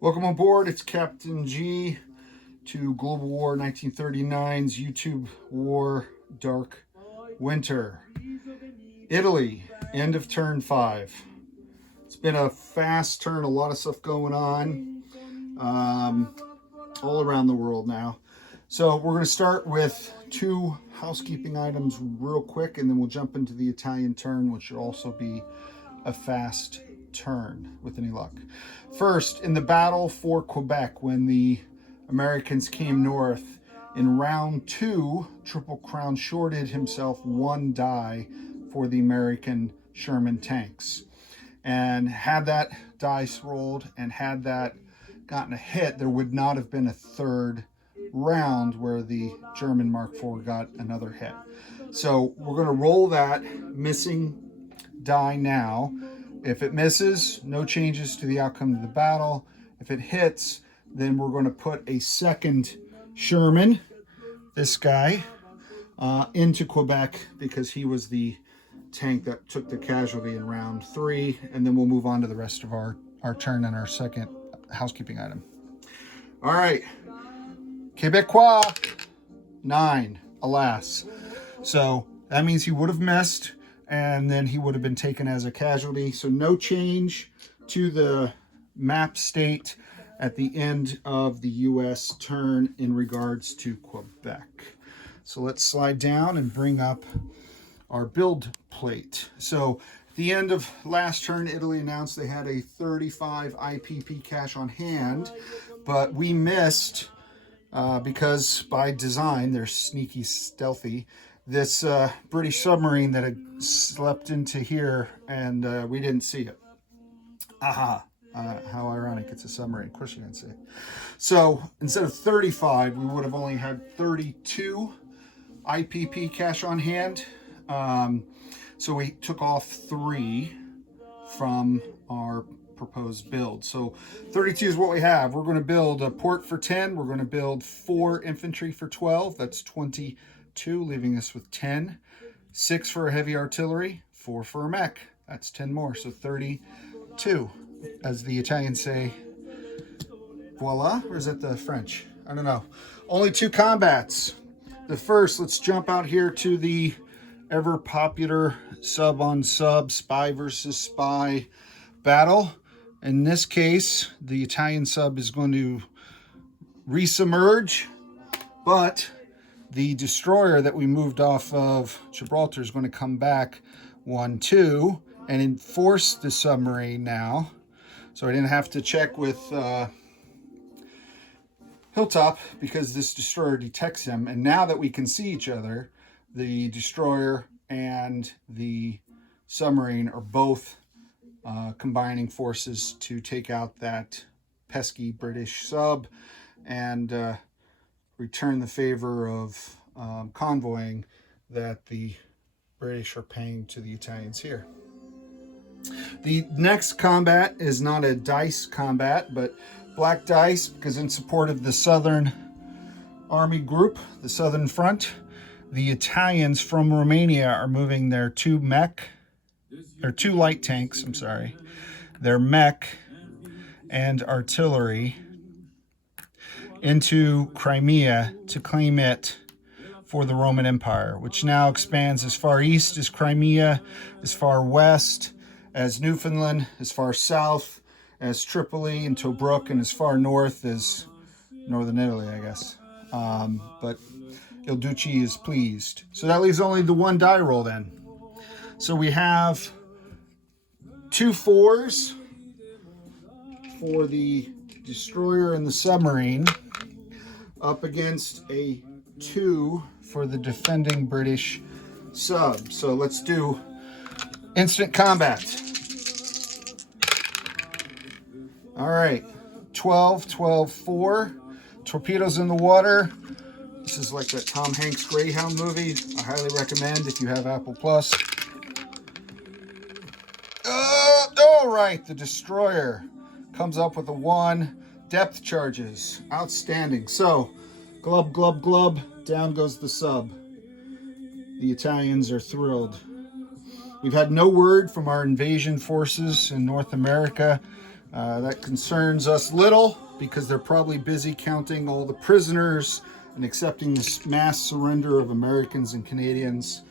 Welcome aboard. It's Captain G to Global War 1939's YouTube War Dark Winter. Italy, end of turn 5. It's been a fast turn, a lot of stuff going on all around the world now. So we're going to start with 2 housekeeping items real quick, and then we'll jump into the Italian turn, which should also be a fast turn with any luck. First, in the battle for Quebec, when the Americans came north, in round 2, Triple Crown shorted himself 1 die for the American Sherman tanks. And had that dice rolled and had that gotten a hit, there would not have been a third round where the German Mark IV got another hit. So we're going to roll that missing die now. If it misses, no changes to the outcome of the battle. If it hits, then we're going to put a second Sherman, this guy, into Quebec because he was the tank that took the casualty in round 3, and then we'll move on to the rest of our turn and our second housekeeping item. All right, Quebecois 9, alas. So that means he would have missed, and then he would have been taken as a casualty. So no change to the map state at the end of the U.S. turn in regards to Quebec. So let's slide down and bring up our build plate. So at the end of last turn, Italy announced they had a 35 IPP cache on hand, but we missed because by design, they're sneaky, stealthy, this British submarine that had slept into here, and we didn't see it. Aha. How ironic, it's a submarine. Of course you didn't see it. So instead of 35, we would have only had 32 IPP cache on hand. So we took off 3 from our proposed build. So 32 is what we have. We're going to build a port for 10. We're going to build 4 infantry for 12. That's 22, leaving us with 10. 6 for a heavy artillery, 4 for a mech. That's 10 more, so 32. As the Italians say, voila, or is it the French? I don't know. Only 2 combats. The first, let's jump out here to the ever popular sub on sub, spy versus spy battle. In this case, the Italian sub is going to resubmerge, but the destroyer that we moved off of Gibraltar is going to come back 1-2 and enforce the submarine now. So I didn't have to check with Hilltop because this destroyer detects him. And now that we can see each other, the destroyer and the submarine are both combining forces to take out that pesky British sub and return the favor of convoying that the British are paying to the Italians here. The next combat is not a dice combat, but black dice, because in support of the Southern Army Group, the Southern Front, the Italians from Romania are moving their 2 light tanks, their mech and artillery into Crimea to claim it for the Roman Empire, which now expands as far east as Crimea, as far west as Newfoundland, as far south as Tripoli and Tobruk, and as far north as northern Italy, I guess. But Il Duce is pleased. So that leaves only the 1 die roll then. So we have 2 4s for the destroyer and the submarine up against a 2 for the defending British sub. So let's do instant combat. All right, 12, 12, 4. Torpedoes in the water. This is like that Tom Hanks Greyhound movie. I highly recommend if you have Apple Plus. All right, the destroyer comes up with a 1. Depth charges, outstanding. So, glub, glub, glub, down goes the sub. The Italians are thrilled. We've had no word from our invasion forces in North America That concerns us little because they're probably busy counting all the prisoners and accepting this mass surrender of Americans and Canadians.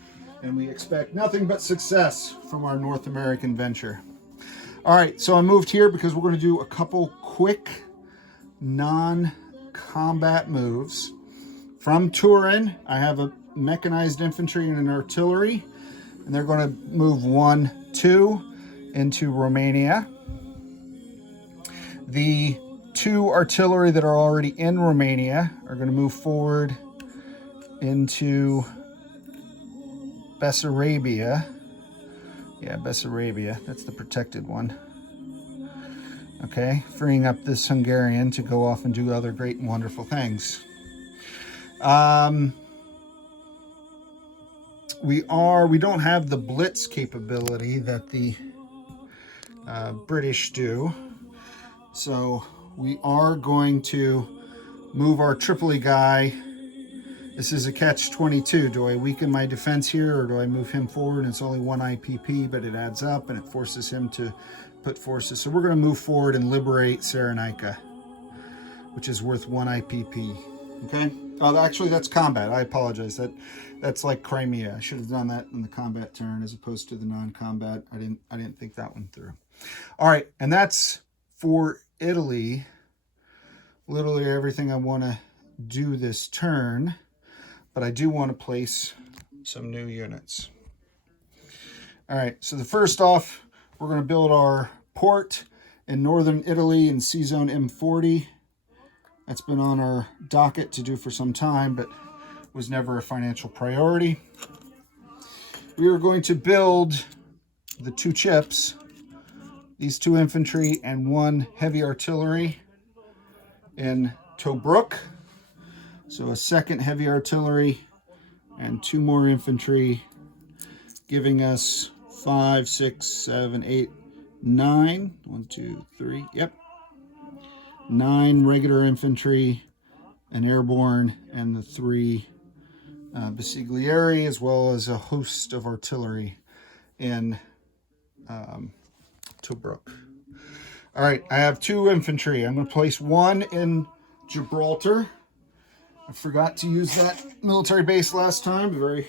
And we expect nothing but success from our North American venture. All right, so I moved here because we're going to do a couple quick non-combat moves. From Turin, I have a mechanized infantry and an artillery, and they're going to move 1, 2 into Romania. The 2 artillery that are already in Romania are going to move forward into Bessarabia. Yeah, Bessarabia, that's the protected one. Okay, freeing up this Hungarian to go off and do other great and wonderful things. We don't have the blitz capability that the British do. So we are going to move our Tripoli guy. This is a catch-22. Do I weaken my defense here, or do I move him forward? It's only 1 IPP, but it adds up and it forces him to put forces. So we're going to move forward and liberate Cyrenaica, which is worth 1 IPP. Okay. Oh, actually, that's combat. I apologize. That's like Crimea. I should have done that in the combat turn as opposed to the non-combat. I didn't think that one through. All right, and that's for Italy. Literally everything I want to do this turn, but I do want to place some new units. All right, so the first off, we're going to build our port in northern Italy in C-Zone M40. That's been on our docket to do for some time, but was never a financial priority. We are going to build the 2 chips, these 2 infantry and 1 heavy artillery in Tobruk. So a 2nd heavy artillery and 2 more infantry, giving us 5, 6, 7, 8, 9. 1, 2, 3. Yep. 9 regular infantry, an airborne, and the 3 Basiglieri, as well as a host of artillery in Tobruk. All right, I have 2 infantry. I'm going to place 1 in Gibraltar. I forgot to use that military base last time. Very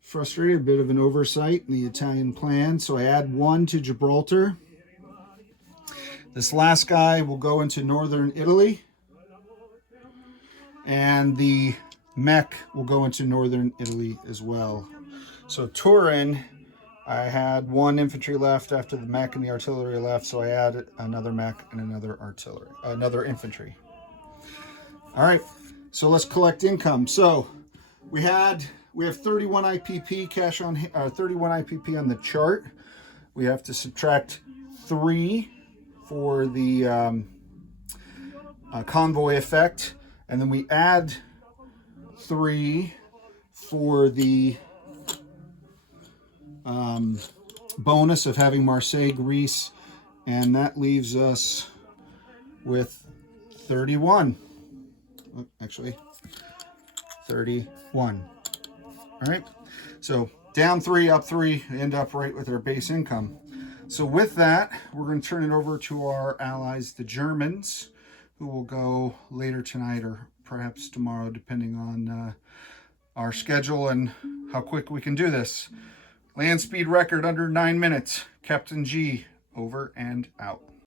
frustrated, a bit of an oversight in the Italian plan. So I add 1 to Gibraltar. This last guy will go into northern Italy, and the mech will go into northern Italy as well. So Turin, I had 1 infantry left after the mech and the artillery left, so I added another mech and another infantry. All right, so let's collect income. So we have 31 IPP cash on 31 IPP on the chart. We have to subtract 3 for the convoy effect, and then we add 3 for the bonus of having Marseille, Greece, and that leaves us with 31. Actually, 31. All right, so down 3, up 3, end up right with our base income. So with that, we're going to turn it over to our allies, the Germans, who will go later tonight or perhaps tomorrow, depending on our schedule and how quick we can do this. Land speed record under 9 minutes. Captain G, over and out.